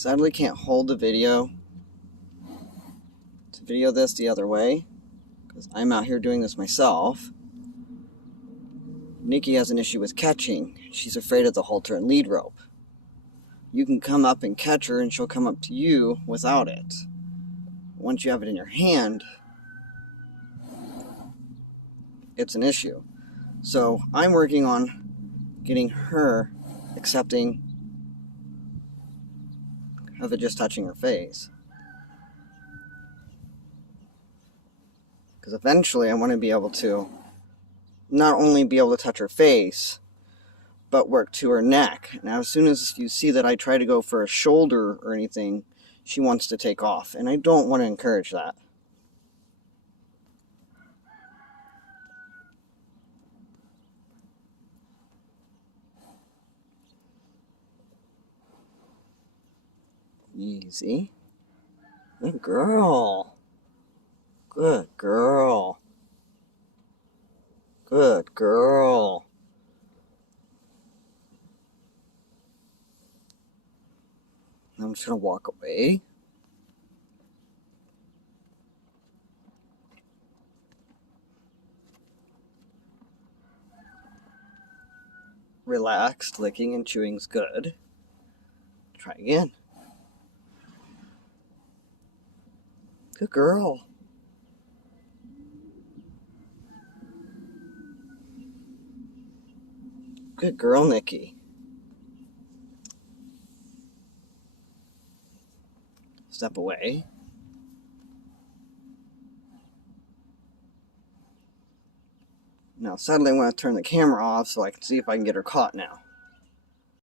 Sadly can't hold the video to video this the other way because I'm out here doing this myself. Nikki has an issue with catching. She's afraid of the halter and lead rope. You can come up and catch her and she'll come up to you without it. Once you have it in your hand, it's an issue. So I'm working on getting her accepting of it just touching her face. Because eventually I want to be able to not only be able to touch her face, but work to her neck. Now, as soon as you see that I try to go for a shoulder or anything, she wants to take off. And I don't want to encourage that. Easy. Good girl. Good girl. Good girl. I'm just going to walk away. Relaxed, licking and chewing's good. Try again. Good girl. Good girl, Nikki. Step away. Now, sadly, I want to turn the camera off so I can see if I can get her caught now.